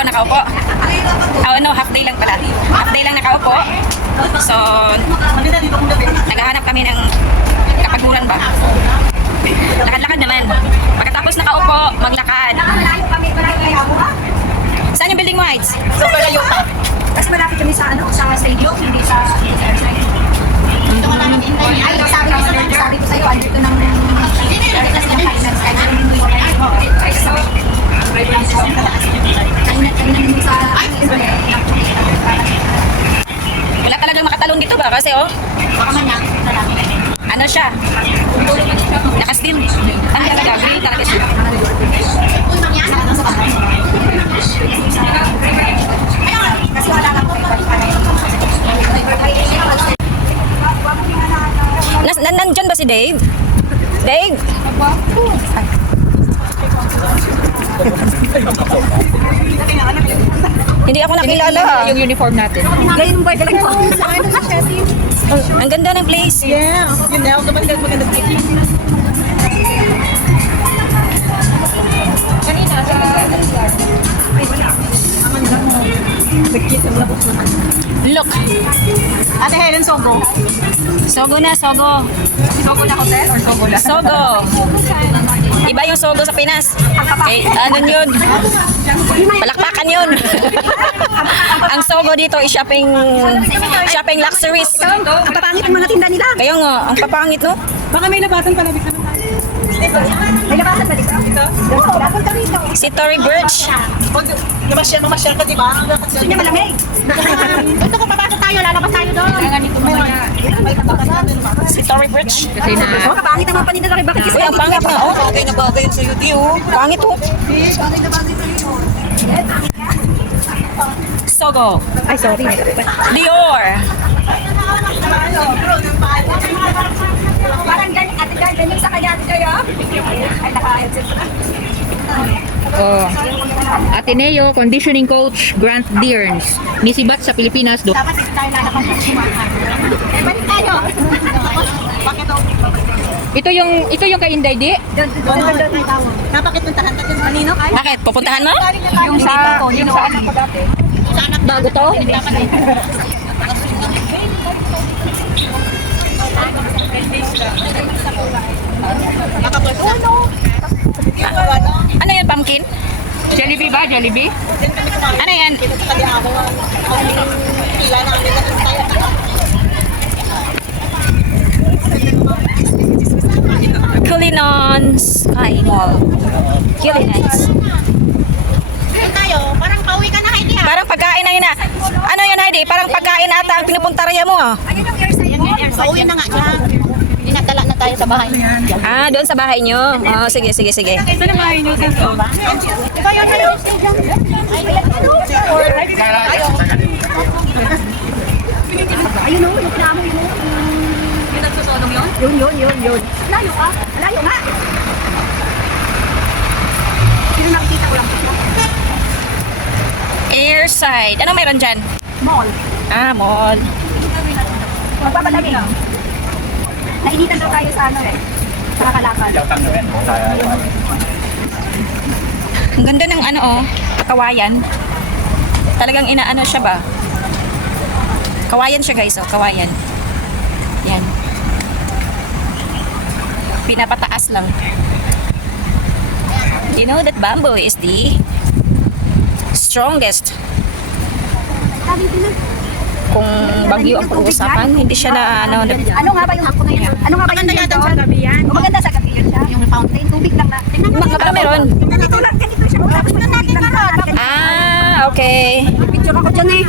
araw nakaupo. Half day lang pala. Half day lang nakaupo. So, naghahanap kami ng kapaguran ba? Lakad-lakad naman. Pagkatapos nakaupo, maglakad. Saan yung building whites? So, Pagayuta. Kasi malapit kami sa stadium, hindi sa exercise. Dito ka namin intay. Ay, sabi ko sa'yo, andito ng kasi ng finance kaya hindi mo kainan mo sa Wala talagang makatalon dito ba? Kasi Baka man yan. ano siya? Naka-steam. Ano talaga? Grill talaga siya. Uy, mangyana. kasi wala kang Nandyan ba si Dave? Dave? Hindi ako nakilala. Yung uniform natin. Ganyan ba? Galing ko. Ang ganda ng place. Yeah. Yun na. Kapag maganda Look. Ate Helen Sogo. Sogo na, sogo. Sogo na hotel or sogo na? Sogo. Iba yung sogo sa Pinas. Eh, ano yun? Palakpakan yun. Ang sogo dito is shopping luxuries. Ang papangit ng mga tinda nila. Kaya nga, ang papangit no? Baka may labasan pala dito. May labasan ba dito? Oo, labasan kami dito. Si Tory Burch. Mamasyal ka, di ba? Hindi malamig. Ito kung papasok tayo, lalabas tayo doon. Si Tory Burch. Kasi na. Oh, kapangit naman pa nila rin. Bakit kasi Uy, ang pangit nga. Bagay na bagay yun sa'yo, di Pangit Sogo. Ay, sorry. Dior. Parang galing sa kanya kayo. Ay, nakahayad sila. Oh. Ateneo Conditioning Coach Grant Dearns. Nisibat sa Pilipinas. Dapat dito tayo lalabas ng sumahan. Balik tayo. Bakit daw? Ito yung kay Inday di? Doon. Napakipuntahan ka dun kanino kay? Bakit? Pupuntahan mo? Yung sa anak ko dati. Bago to? Ano yan, pumpkin? Jollibee ba? Jollibee? Ano yan? Culinon Sky Mall. Culinons. Tayo, parang pauwi ka na Heidi ha. Parang pagkain na yun ah. Ano yan, Heidi? Parang pagkain ata ang pinupuntarya mo ah. Ayun yung airside mo. Pauwi na nga siya. Dinadala na tayo sa bahay. Ah, doon sa bahay nyo. Oh, sige. Tayo tayo. Ayun o, yung pinamo yun. Yung nagsusonong yun? Yun. Layo ka. Layo nga. Sino nakikita ko lang? Airside. Ano meron dyan? Mall. Ah, mall. Magpapalamig. Nainitan daw tayo sa sa kakalakal. Ang ganda ng kawayan. Talagang inaano siya ba? Kawayan siya guys, kawayan. Yan. Pinapataas lang. You know that bamboo is the strongest. Kung bagyo ang pag-uusapan, hindi siya na Ano nga ba yung hapon na yun? Ano nga ba yung Maganda yata sa gabi yan. Maganda sa gabi yan siya. Yung fountain, tubig lang na. Ano meron? Ganito siya. Tapos na natin na. Ah, okay. Picture ako dyan eh.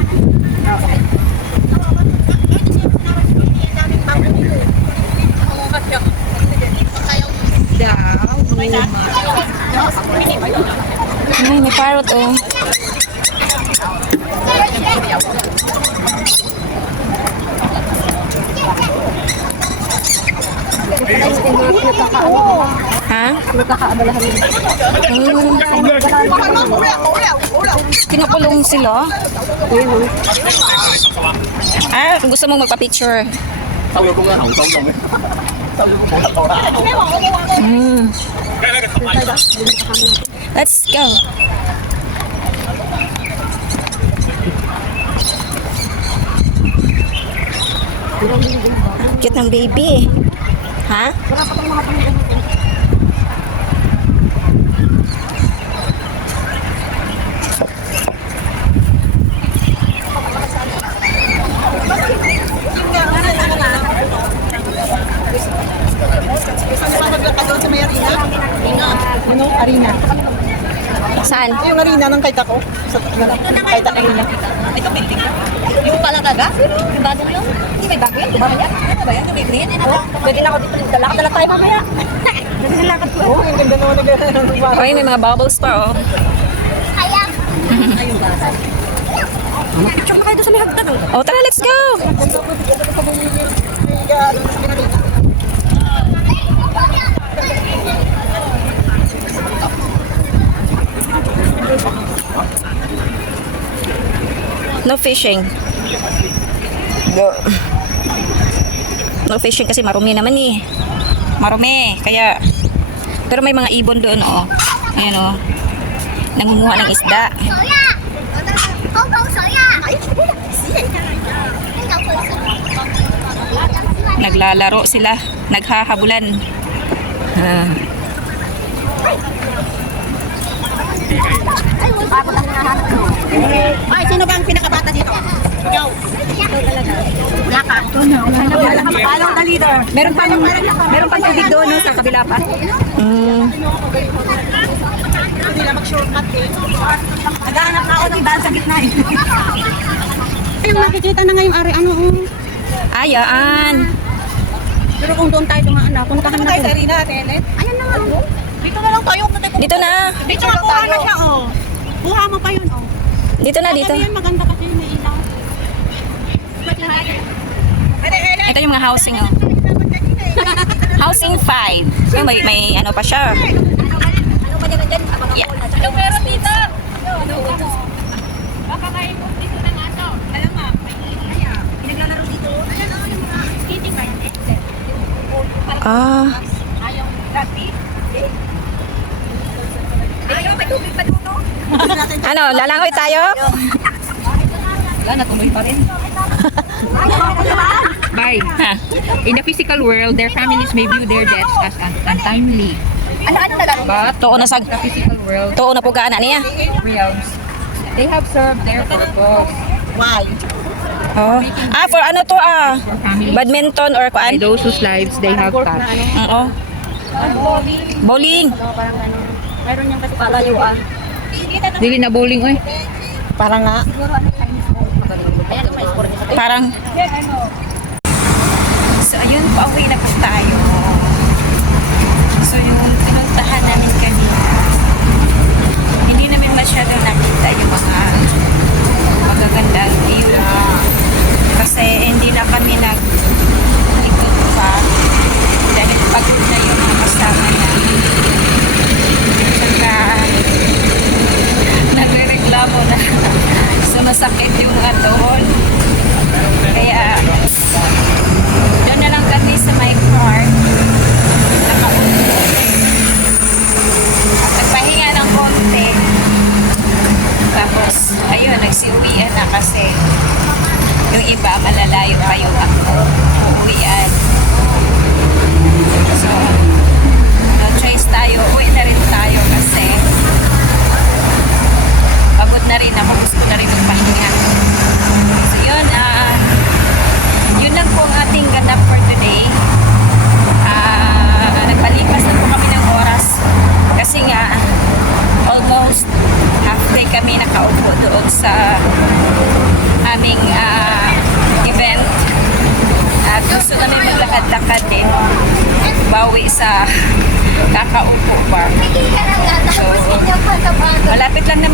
Ay, may parrot oh. Ha? Kinukulong sila? Ah, kung gusto mong magpa-picture. Let's go. cute ng baby. Ha? Ano? Arena. Saan? Yung arena ng kaita ko. Sa kaita arena. Ito building. Yung palang taga? Yung bagong yun? Hindi may bago yun? Di ba yan? Ano ba yan? Yung bibili yan? Pwede na ako dito. Dalakad tayo mamaya. Naglalakad ko. Oh, ang ganda naman ng Ay, may mga bubbles pa, oh. Kaya. Picture na kayo doon sa may hagdan. Oh, tara, let's go! No fishing. Go. No fishing kasi marumi naman eh. Marumi. Kaya, pero may mga ibon doon, oh. Ayan, oh. Nangunguha ng isda. Soya! Hong soya! Naglalaro sila. Naghahabulan. Ah. Ay, sino ba ang pinakabata dito? Ikaw. Wala ka. Follow the leader. Meron pang tubig doon no, sa kabila pa. Hindi na mag-shortcut eh. Naghahanap na ako ng daan sa gitna eh. Ayun, nakikita na ngayong ari, ano, Ayaan. pero kung doon tayo dumaan na, puntahan na Tayo sa doon. arena, Tenet. Ayun na, dito na lang tayo. Dito na. Dito na, kuha na siya, oh. Kuha mo pa yun, oh. Dito na, dito. Yan, maganda kasi yung may ilaw. Ito yung mga housing, oh. Housing 5. So, may ano pa siya. Ano ba yan dyan? Yeah. Ano meron dito? Pinaglalaro dito. Ayan, oh, yung mga skating ba yan? Ah. Ayaw, rugby? Ayaw, may tubig pa dito. Ano, lalangoy tayo? Wala, natuloy pa rin. Bye. Ha? In the physical world, their families may view their deaths as untimely. Ano talaga? But Tuon na sa in the physical world, tuon na po ka niya. realms, they have served their purpose. Why? Oh. Ah, for ano to ah? For families Badminton or by kuan? those whose lives they have touched. Oo. Bowling. Meron niyang kasi palayuan. Dili na bowling, oy. Para nga. Parang so ayun, pauwi na po tayo. So yung pinuntahan namin kanina, hindi namin masyado nakita yung mga magagandang view kasi hindi na kami nag-ikot pa dahil pagod na yung mga kasama namin. Saka nagre-reklamo na sumasakit yung atol. Kaya doon na lang kami sa my car. Nakaupo. At nagpahinga ng konti. Tapos, ayun, nagsiuwian na kasi yung iba malalayo pa yung ako. Uwian. So, no choice tayo. Uwi na rin tayo kasi pagod na rin ako. Gusto na rin magpahinga. So, yun, yun lang po ang ating ganap for today. Nagpalipas na po kami ng oras kasi nga almost halfway kami nakaupo doon sa aming event at gusto namin maglakad-lakad din bawi sa kakaupo pa. So malapit lang naman